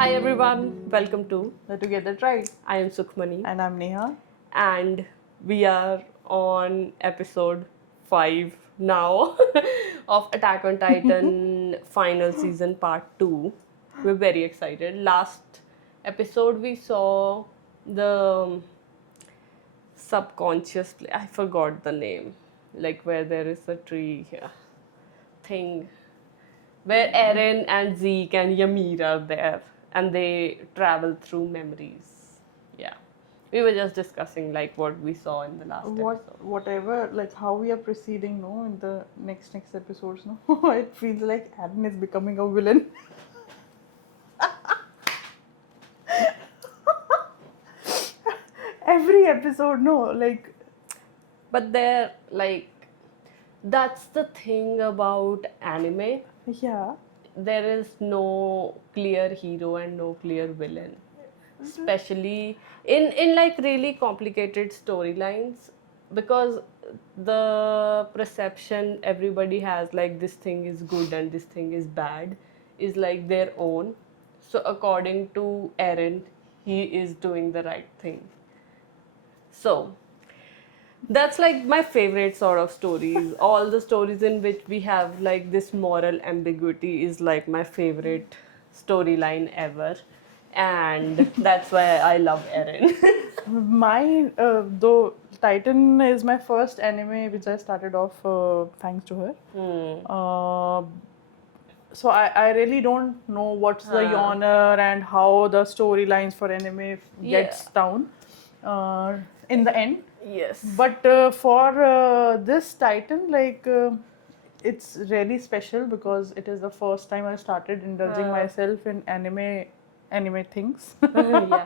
Hi everyone, welcome to The Together Tribe. I am Sukhmani And I'm Neha. and we are on episode 5 now of Attack on Titan final season part 2. We're very excited. Last episode we saw the subconscious I forgot the name, like where there is a tree thing where Eren and Zeke and Ymir are there and they travel through memories. Yeah. We were just discussing like what we saw in the last episode. Whatever, like how we are proceeding, no, in the next episodes, no, it feels like Aaron is becoming a villain. Every episode, no, like. But they're like, that's the thing about anime. Yeah. There is no clear hero and no clear villain. Especially in like really complicated storylines, because the perception everybody has like this thing is good and this thing is bad is like their own. So according to Eren, he is doing the right thing. So that's like my favorite sort of stories. All the stories in which we have like this moral ambiguity is like my favorite storyline ever. And that's why I love Eren. Though Titan is my first anime which I started off thanks to her. So I really don't know what's the genre and how the storylines for anime gets down in the end. Yes. But for this Titan, like it's really special because it is the first time I started indulging myself in anime things. Yeah.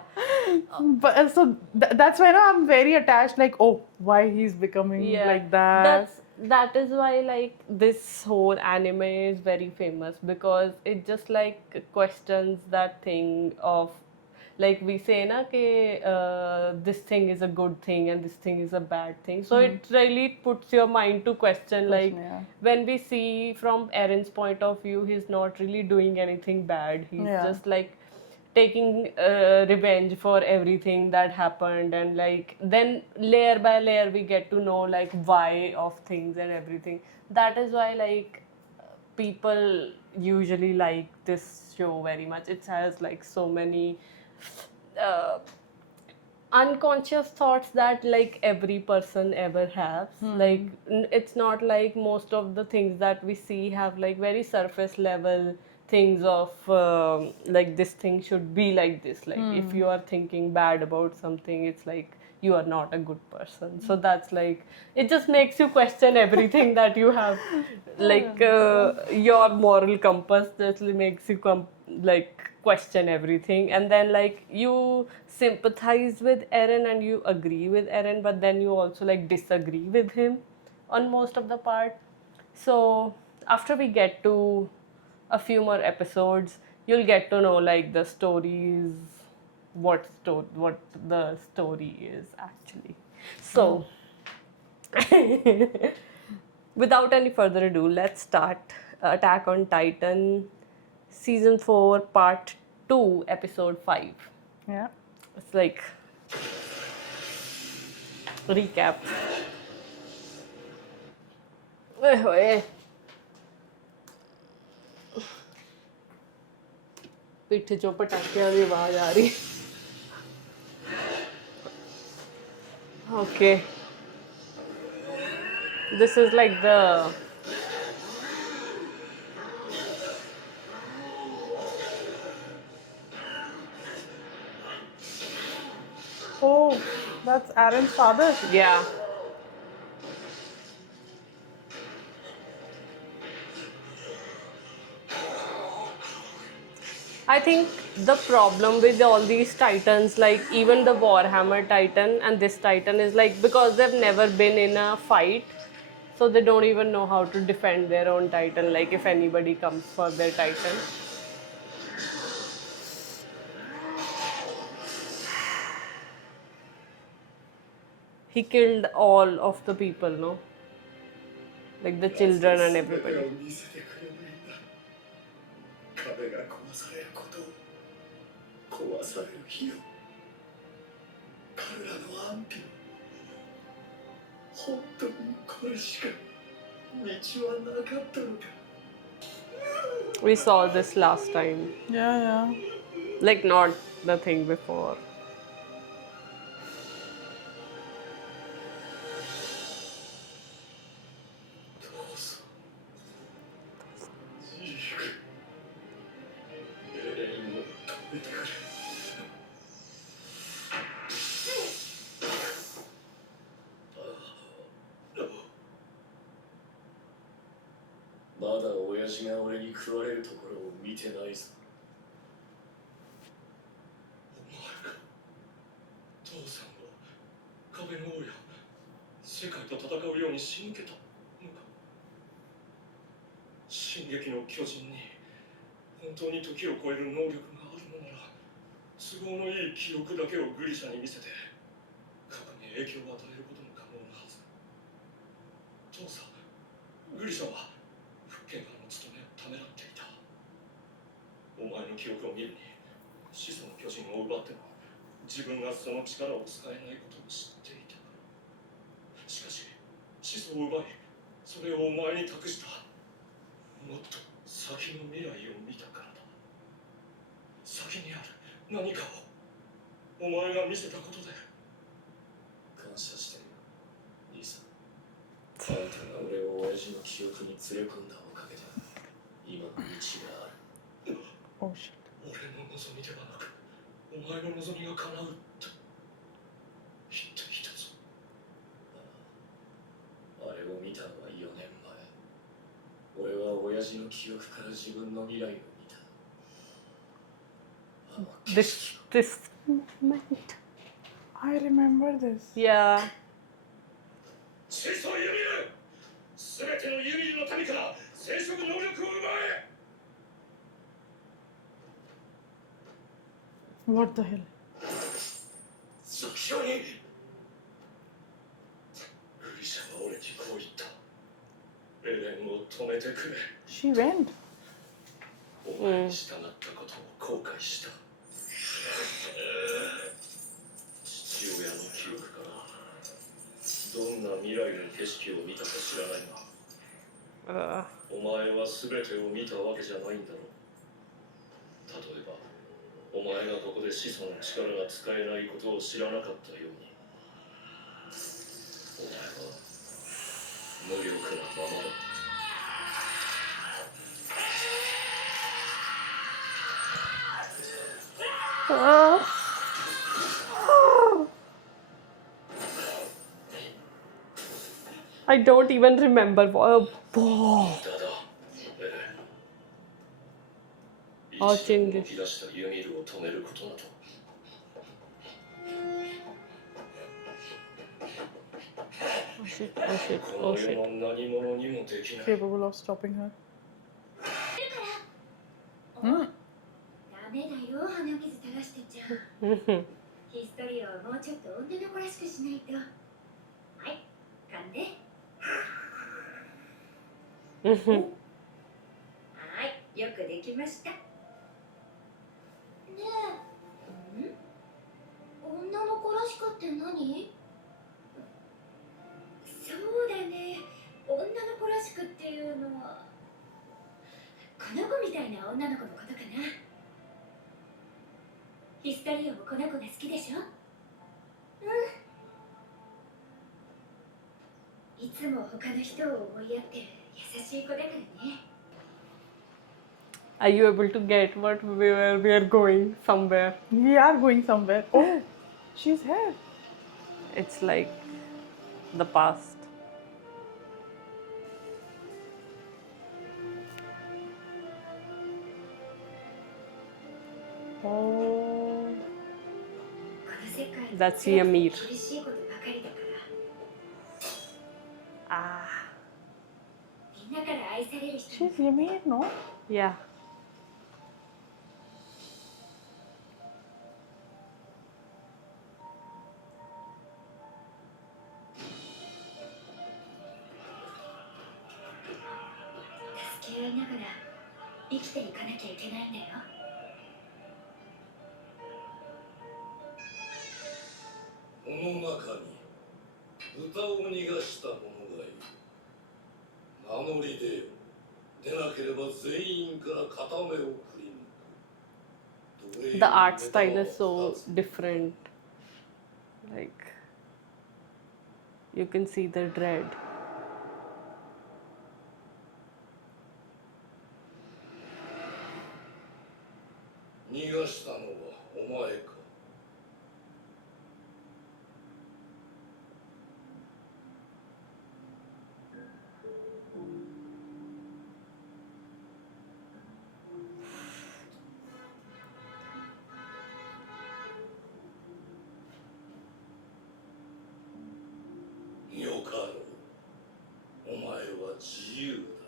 But that's why now I'm very attached. Like, oh, why he's becoming like that? That is why like this whole anime is very famous, because it just like questions that thing of like we say na ke this thing is a good thing and this thing is a bad thing, so it really puts your mind to question like yeah. when we see from Eren's point of view, he's not really doing anything bad, he's Yeah. just like taking revenge for everything that happened, and like then layer by layer we get to know like why of things and everything. That is why like people usually like this show very much. It has like so many uh, unconscious thoughts that like every person ever has. Like it's not like most of the things that we see have like very surface level things of like this thing should be like this, like if you are thinking bad about something, it's like you are not a good person. So that's like it just makes you question everything that you have, like your moral compass just makes you like question everything, and then like you sympathize with Eren and you agree with Eren, but then you also like disagree with him on most of the part. So after we get to a few more episodes, you'll get to know like the stories, what the story is actually. So without any further ado, let's start Attack on Titan season 4 part 2 episode 5. Yeah. It's like recap. ओए होए, पिट्ठ चो पटाकियां दी आवाज आ रही. Okay, this is like the Oh, that's Aaron's father. yeah. I think the problem with all these titans, like even the Warhammer Titan and this Titan, is like because they've never been in a fight, so they don't even know how to defend their own Titan. Like if anybody comes for their Titan. He killed all of the people, no? Like the children and everybody. 壁が壊されることを壊される日よ。彼らの安否。本当にこれしか道はなかったのか。 We saw this last time. Yeah, yeah. Like, not the thing before. どうぞ。ジーク。エレインを止めてくれ。まだ親父が俺に食われるところを見てないぞ。お前が父さんは壁の王や世界と戦うように仕向けたのか。進撃の巨人に本当に時を超える能力があるのなら、都合のいい記憶だけをグリシャに見せて過去に影響を与えることも可能なはずだ。父さん、グリシャは復権派の務めをためらっていた。お前の記憶を見るに、始祖の巨人を奪っても自分がその力を使えないことを知っていたから。しかし始祖を奪い、それをお前に託した。もっと先の未来を見たからだ。先にある何かをお前が見せたことで。感謝してるよ、兄さん。あんたが俺を親父の記憶に連れ込んだおかげで今の道がある。 Oh shit. 俺の望みではなくお前の望みが叶うと言っていたぞ。あれを見たのは4年前。俺は親父の記憶から自分の未来を見た。あの景 This 色を this moment. I remember this. Yeah. 始祖ユミル、すべてのユミルの民から生殖能力を奪え。 What the hell? 即興にグリシャは俺にこう言った。エレンを止めてくれ。 She went. お前に従ったことを後悔した。父親の記憶からどんな未来の景色を見たか知らないが、お前は全てを見たわけじゃないんだろう。例えばお前がここで始祖の力が使えないことを知らなかったように、お前は無力なままだ。 I don't even remember. Oh, あ、チェンジ。動き出したユミルを止めることなど。 oh shit, oh shit, こ oh の世 shit. の何者にもできない。 Capable of stopping her. ダメだよ、鼻水垂らしてちゃヒストリアをもうちょっと女の子らしくしないと。はい、噛んで。はい、よくできました。ねえ、女の子らしくって何？そうだね、女の子らしくっていうのはこの子みたいな女の子のことかな。ヒストリアもこの子が好きでしょ？いつも他の人を思いやってる優しい子だからね。 Are you able to get where we are going somewhere? We are going somewhere. Oh, she's here. It's like the past. Oh. この世界 That's Ymir. 苦しいことばかりだから Ah, みんなから愛される人 She's Ymir, no? yeah. 助け合いながら生きていかなきゃいけないんだよ。この中に豚を逃がした者がいる。名乗り出よ。でなければ全員から片目をくり抜く。奴隷 The に art 目 style 玉を is so 二つ different. Like you can see the dread. 逃がしたのはお前か。よかろう。お前は自由だ。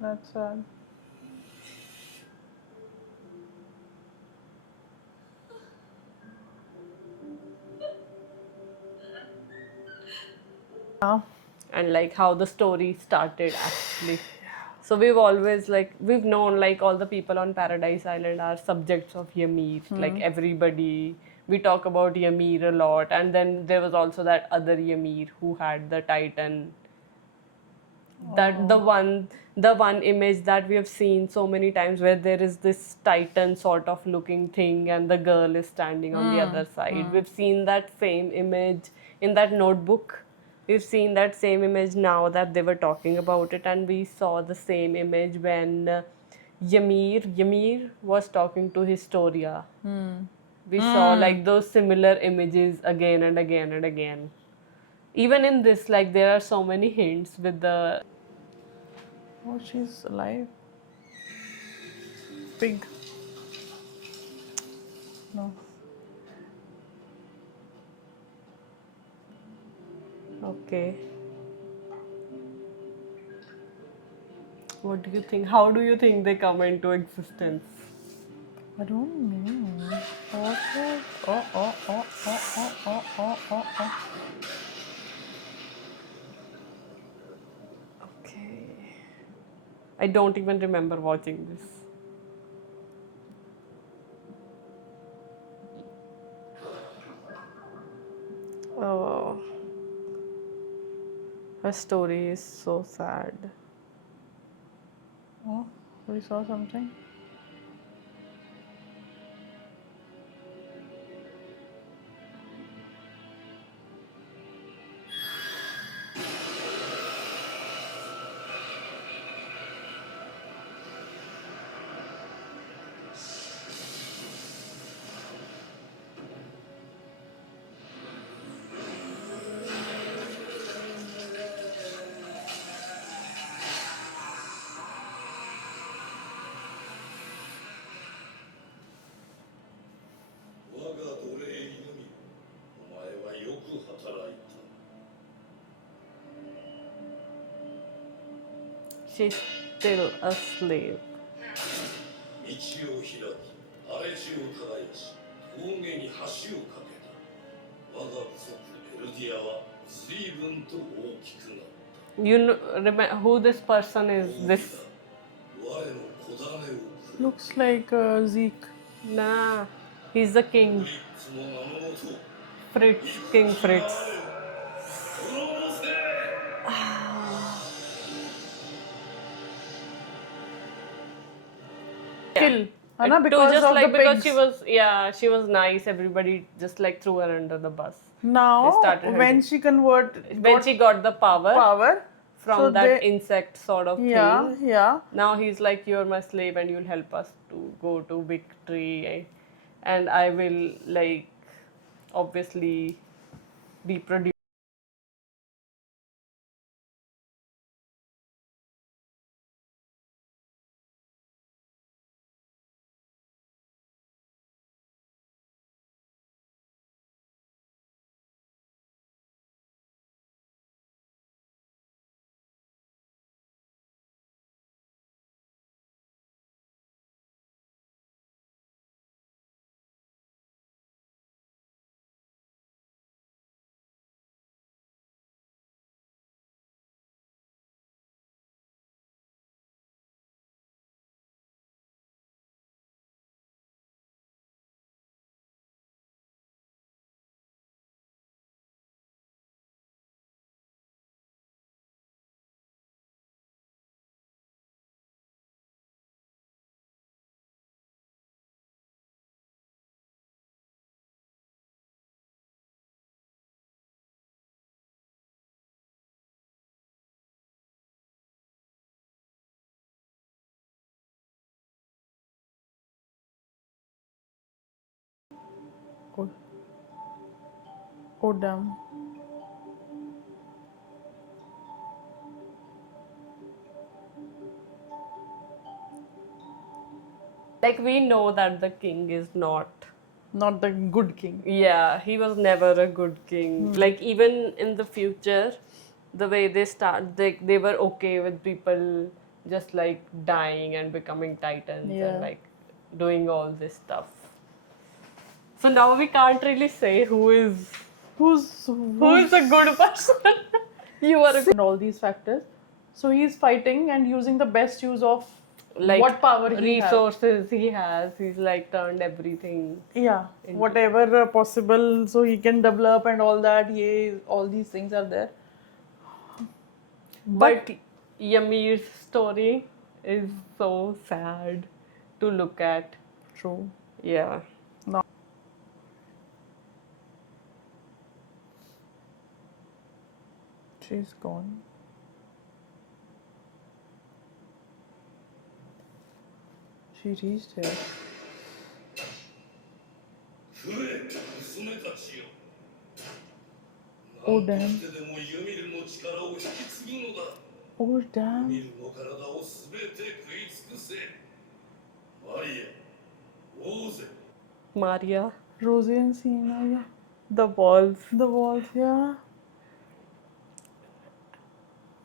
That's sad. Yeah. And like how the story started actually. So we've always like we've known like all the people on Paradise Island are subjects of Ymir. Like everybody, we talk about Ymir a lot, and then there was also that other Ymir who had the Titan. That the one image that we have seen so many times where there is this Titan sort of looking thing and the girl is standing on the other side. We've seen that same image in that notebook. We've seen that same image now that they were talking about it, and we saw the same image when Ymir was talking to Historia. We saw like those similar images again and again and again. Even in this, like there are so many hints with the Oh, she's alive. Pig. No. okay. What do you think? How do you think they come into existence? I don't know. What was... Oh. Okay. I don't even remember watching this. Oh. Her story is so sad. Oh, we saw something. She's still a slave. 道を開き、荒れ地を耕し、峠に橋を架けた。我が部族エルディアは随分と大きくなった。You know, remember who this person is? This 我の子種をくれ。 Looks like Zeke. nah, he's the フ king. リッツの名のもと。 Fritz, King Fritz. 滅ぼせ。 Kill. Anna, To because just of like the because pigs. she was nice. Everybody just like threw her under the bus. Now, They started when hurting. she When she got the power from so that they- insect sort of yeah, thing. yeah. Now he's like, you're my slave and you'll help us to go to victory, and I will like obviously be produced. Oh damn. Like we know that the king is not. Not the good king. Yeah, he was never a good king. Like even in the future, the way they start, they were okay with people just like dying and becoming titans Yeah. and like doing all this stuff. So now we can't really say who is a good person. You are a And all these factors. So he's fighting and using the best use of like what power he has. resources he has. He's like turned everything. Yeah, whatever possible, so he can develop and all that. Yeah, all these things are there. But Yamir's story is so sad to look at. True. Yeah. No. She's gone. She reached here. 増え娘たちよ。 Oh 何 damn. としてでもユミルの力を引き継ぐのだ。 Oh ユミ damn. ルの体をすべて食い尽くせ。マリア、オーゼ、 Maria. Rosie and Sina, yeah. The balls. The walls, yeah.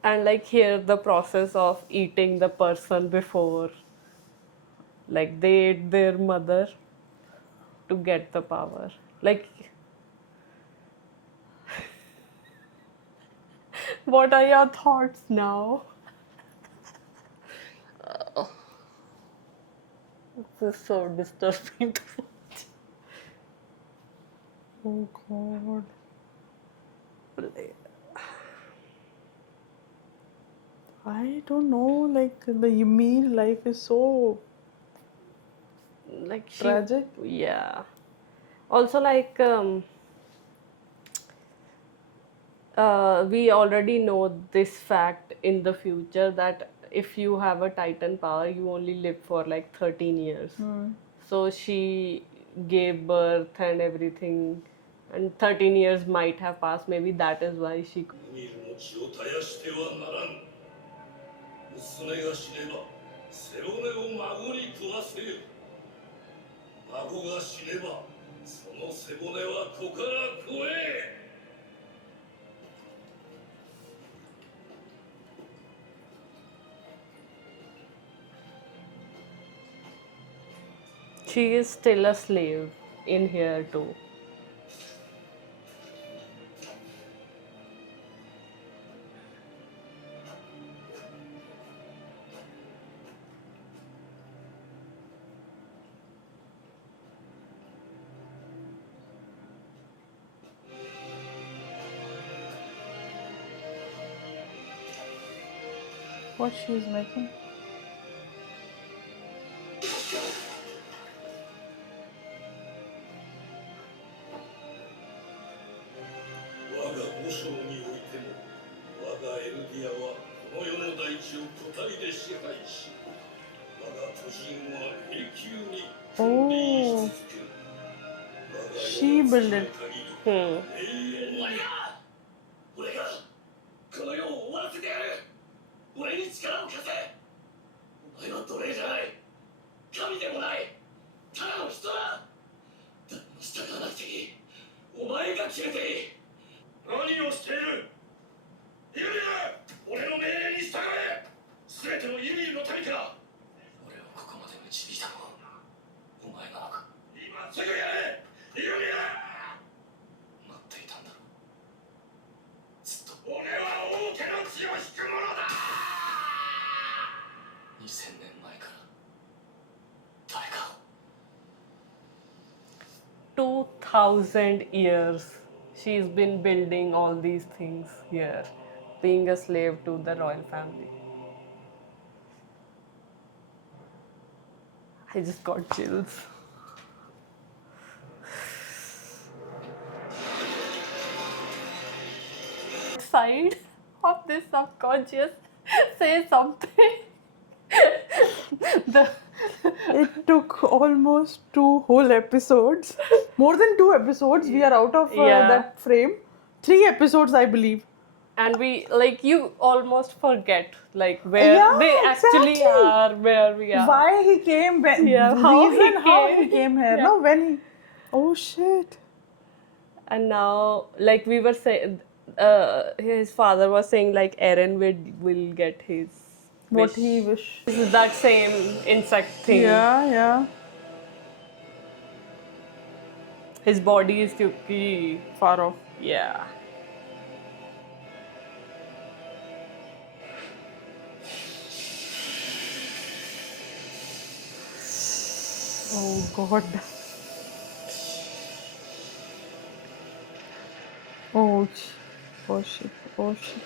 And like here the process of eating the person before. Like they ate their mother to get the power. Like what are your thoughts now? This is so disturbing to watch. Oh god. I don't know, like the Ymir life is so Like she, tragic. yeah. Also like we already know this fact in the future that if you have a titan power you only live for like 13 years. So she gave birth and everything and 13 years might have passed, maybe that is why she ユミルの血を絶やしてはならん。娘が死ねば、背骨を孫に食わせる。孫が死ねば、その背骨は子から子へ。 she is still a slave in here too. What she's making? 我が五章においても我がエルディアはこの世の大地を個体で支配し我が都人は永久に君臨し続ける。我が She 世の built 月の it. 限り Hmm. 永遠に俺がこの世を終わらせてやる。俺に力を貸せ。お前は奴隷じゃない。神でもない。ただの人だ。誰も従わなくていい。お前が決めていい。何をしている。ユミル、俺の命令に従え。全てのユミルの民から。俺をここまで導いたのはお前なのか。今すぐやれ、ユミル。待っていたんだろう。ずっと。俺は王家の血を引く者だ。2000年前から誰かを。 2000 years she's been building all these things here, being a slave to the royal family. I just got chills. Side of this subconscious say something The It took almost 2 whole episodes. More than 2 episodes. We are out of Yeah. that frame. 3 episodes, I believe. and we like you almost forget like where Yeah, they actually exactly. are, where we are. Why he came, when, Yeah, the how he reason how he came. came here. Yeah. No, when he. Oh shit. And now, like we were saying, his father was saying like Eren will get his What wish. he wish. This is that same insect thing. Yeah, yeah. His body is kyunki Far off. yeah. Oh god. Oh, oh shit. Oh shit.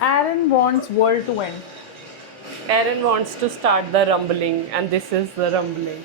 Aaron wants world to end. Eren wants to start the rumbling, and this is the rumbling.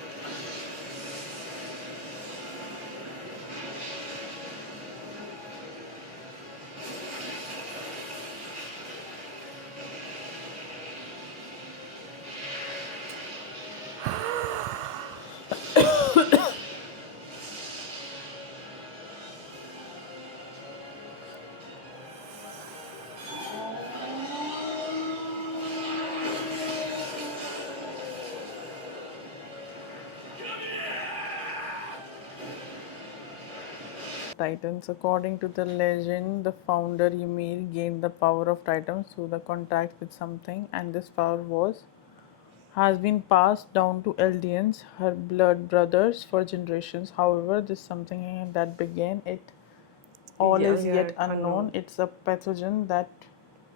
Titans. According to the legend, the founder Ymir gained the power of Titans through the contact with something, and this power has been passed down to Eldians, her blood brothers, for generations. However, this something that began it all Yeah, is yeah, yet unknown. unknown. It's a pathogen that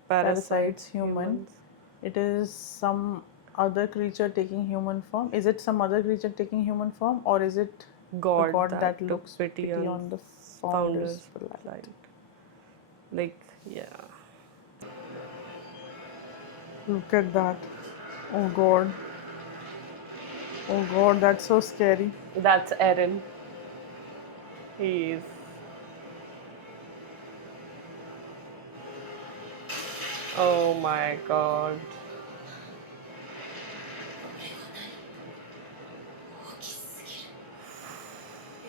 parasites human. humans. It is some other creature taking human form. Is it some other creature taking human form, or is it God, a god that took looks pity on the founders founders' plight? plight. Like, yeah. Look at that. Oh god. Oh god, that's so scary. That's Eren. He is. Oh my god. 大きすぎる。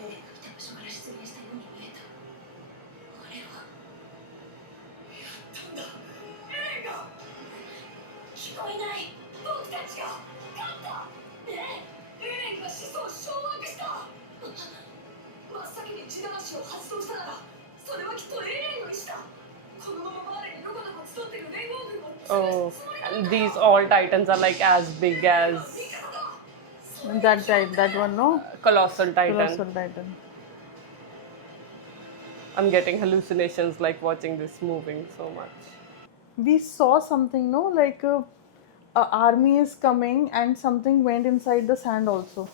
エレンがいた場所から出現したように見えた。あれは。やったんだ。エレンが。聞こえない。僕たちが勝った。ねえ、エレンが始祖を掌握した。真っ先に地魂を発動したなら、それはきっとエレンの意志だ。このまま我にどこどこ集っている連合軍を潰 Oh. すつもりな And のか。 these all titans are like as big as That one, no? Colossal Titan. Colossal Titan. I'm getting hallucinations like watching this moving so much. We saw something, no? Like a army is coming and something went inside the sand also.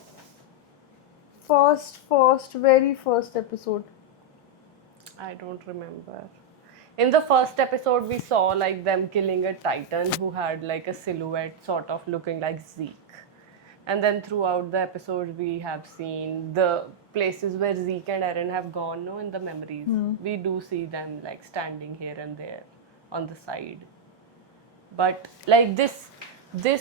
Very first episode. I don't remember. In the first episode, we saw like them killing a titan who had like a silhouette sort of looking like Zeke. And then throughout the episode, we have seen the places where Zeke and Eren have gone, no, in the memories. We do see them like standing here and there on the side. But like this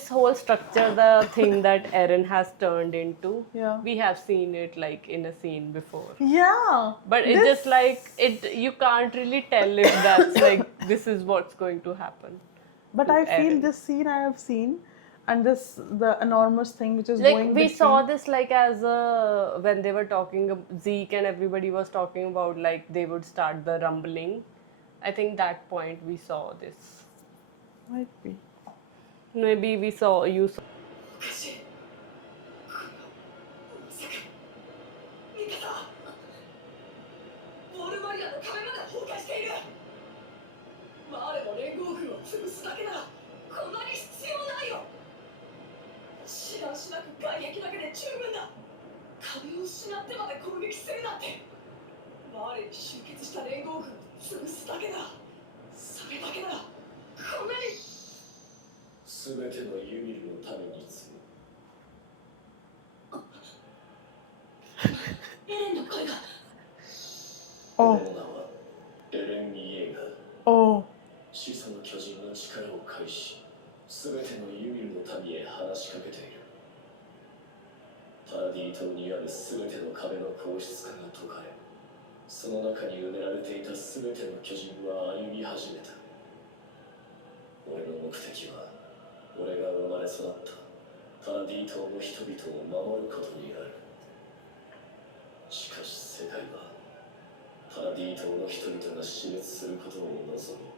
whole structure, the thing that Eren has turned into, Yeah. we have seen it like in a scene before. Yeah. But it's just like it you can't really tell if that's like this is what's going to happen. But to I feel Eren. this scene I have seen, and the enormous thing which is Like going we between. saw this like as a when they were talking Zeke and everybody was talking about like they would start the rumbling. I think that point we saw this. Might be. Maybe we saw you saw おかしい。こんなまさか味方。ウォールマリアの壁まで崩壊している。マーレの連合軍を潰すだけならこんなに必要ないよ。知らんしなく外壁だけで十分だ。壁を失ってまで攻撃するなんて。マーレに集結した連合軍を潰すだけだ。それだけならこんなに。全てのユミルのために積む全てのユミルの民へ話しかけている。パラディ島にある全ての壁の硬質化が解かれ、その中に埋められていた全ての巨人は歩み始めた。俺の目的は、俺が生まれ育ったパラディ島の人々を守ることにある。しかし世界は、パラディ島の人々が死滅することを望み、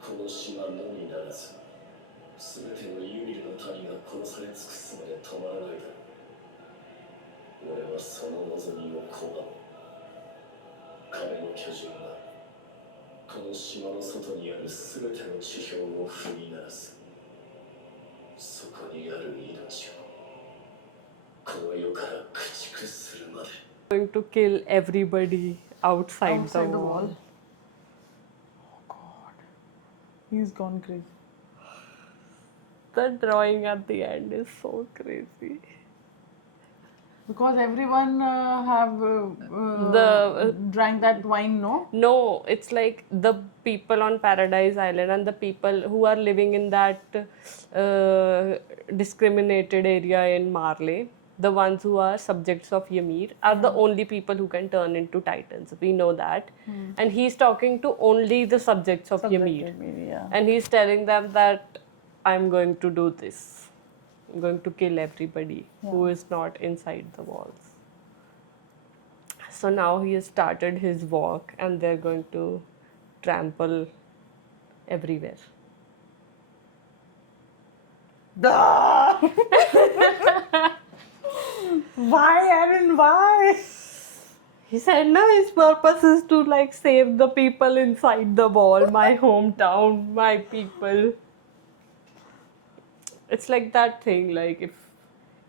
この島のみならず、全てのユミルの民が殺され尽くすまで止まらないだろう。俺はその望みを拒む。壁の巨人は、この島の外にある全ての地表を踏み鳴らす。そこにある命を、この世から駆逐するまで。Going to kill everybody outside, Outside the the wall. wall. Oh God. He's gone crazy. The drawing at the end is so crazy. Because everyone drank that wine, no? No, it's like the people on Paradise Island and the people who are living in that discriminated area in Marley, the ones who are subjects of Ymir, are the only people who can turn into titans. We know that. And he's talking to only the subjects of Ymir. Yeah. And he's telling them that I'm going to do this. I'm going to kill everybody who is not inside the walls. So now he has started his walk and they're going to trample everywhere. Why, Aaron? Why? He said, no, his purpose is to like save the people inside the wall, my hometown, my people. It's like that thing, like if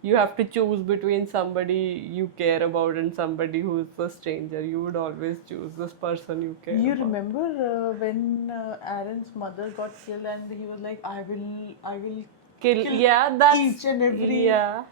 you have to choose between somebody you care about and somebody who is a stranger, you would always choose this person you care You about. remember when Aaron's mother got killed and he was like, I will Kill, kill yeah, that's each and every yeah.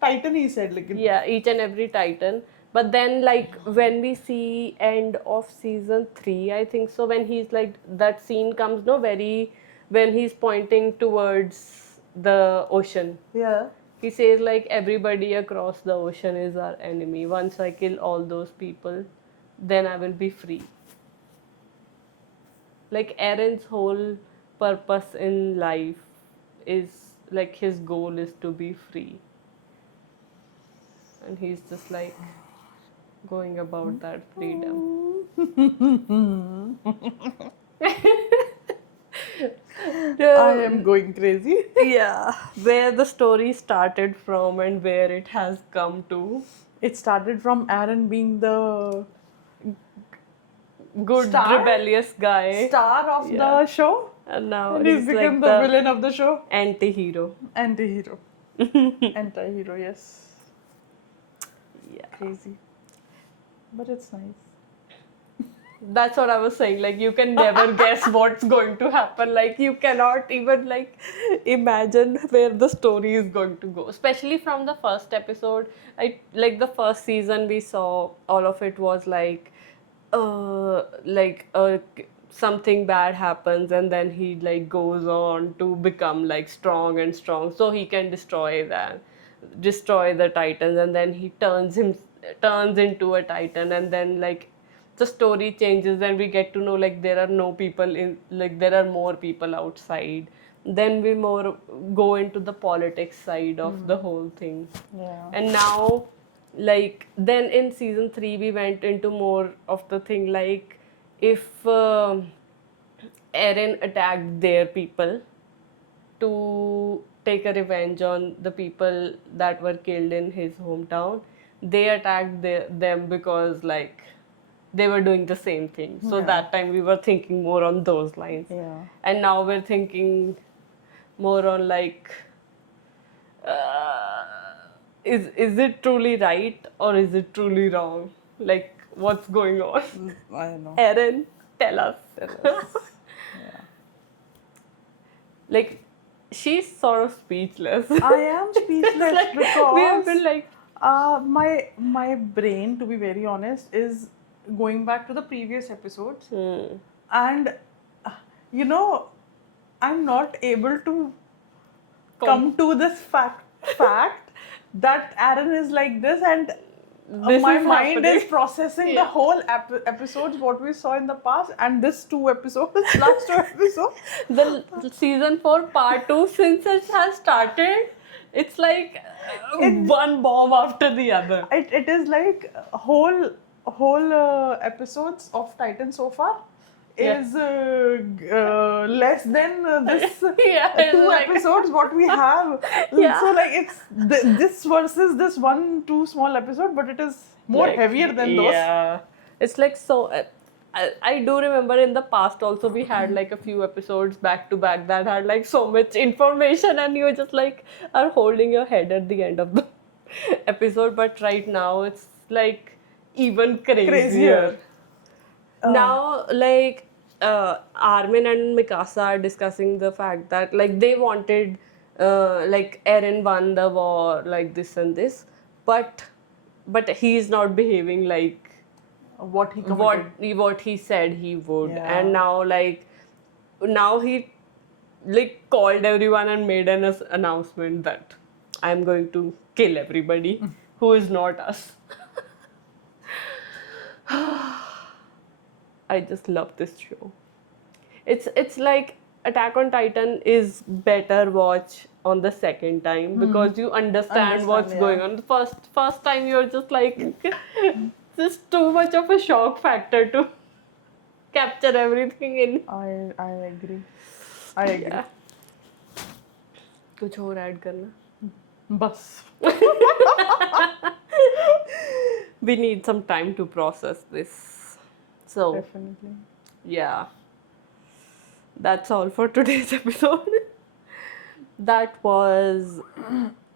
Titan, he said. Like, Yeah, each and every titan. But then like when we see end of season 3, I think so, when he's like that scene comes no very when he's pointing towards the ocean. yeah. He says like everybody across the ocean is our enemy. Once I kill all those people, then I will be free. Like Aaron's whole purpose in life is like his goal is to be free. And he's just like going about that freedom. I am going crazy. Yeah, where the story started from and where it has come to. It started from Aaron being the Good Star? rebellious guy. star of Yeah. the show. And now And he's he's become like the the villain of the show. anti-hero. Anti-hero. Anti-hero, yes. Yeah. Crazy. But it's nice. That's what I was saying. Like you can never guess what's going to happen. Like you cannot even like imagine where the story is going to go. Especially from the first episode. Like the first season we saw all of it was like something bad happens and then he like goes on to become like strong and strong so he can destroy the titans, and then he turns into a titan, and then like the story changes and we get to know like there are no people in, like there are more people outside. Then we more go into the politics side of the whole thing. Yeah. And now like then in season 3 we went into more of the thing like if Eren attacked their people to take a revenge on the people that were killed in his hometown, they attacked them because like they were doing the same thing. So Yeah. that time we were thinking more on those lines. Yeah. And now we're thinking more on like is it truly right or is it truly wrong? Like what's going on? I know. Eren, tell us. Like she's sort of speechless. I am speechless Like, because we have been like my brain, to be very honest, is going back to the previous episodes, and you know, I'm not able to come to this fact that Aaron is like this, and This my is mind happening. is processing the whole episodes what we saw in the past, and this 2 episodes, last 2 episodes. The season 4 part 2, since it has started, it's like one bomb after the other. It is like whole episodes of Titan so far Yeah. is less than this Yeah, it's 2 like- episodes what we have. Yeah. So like it's this versus this 1-2 small episode, but it is more Like, heavier than those. Yeah, it's like so. I do remember in the past also we had like a few episodes back to back that had like so much information, and you just like are holding your head at the end of the episode. But right now it's like even crazier. Now like Armin and Mikasa are discussing the fact that like they wanted like Eren won the war like this and this, but he's not behaving like What he committed. what he said he would. Yeah. And now he like called everyone and made an announcement that I'm going to kill everybody who is not us. I just love this show. It's like Attack on Titan is better watch on the second time because you understand what's yeah. going on. The first time you're just like just too much of a shock factor to capture everything in. I agree. I agree. Yeah. कुछ और add करना? Bus. We need some time to process this. So Definitely. yeah, that's all for today's episode. That was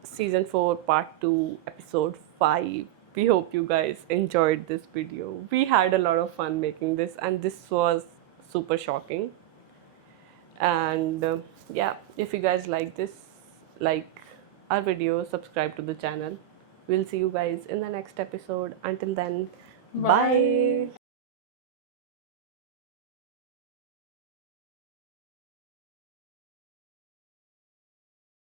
season 4 part 2 episode 5. We hope you guys enjoyed this video. We had a lot of fun making this, and this was super shocking. And yeah, if you guys like this, like our video, subscribe to the channel. We'll see you guys in the next episode. Until then, bye.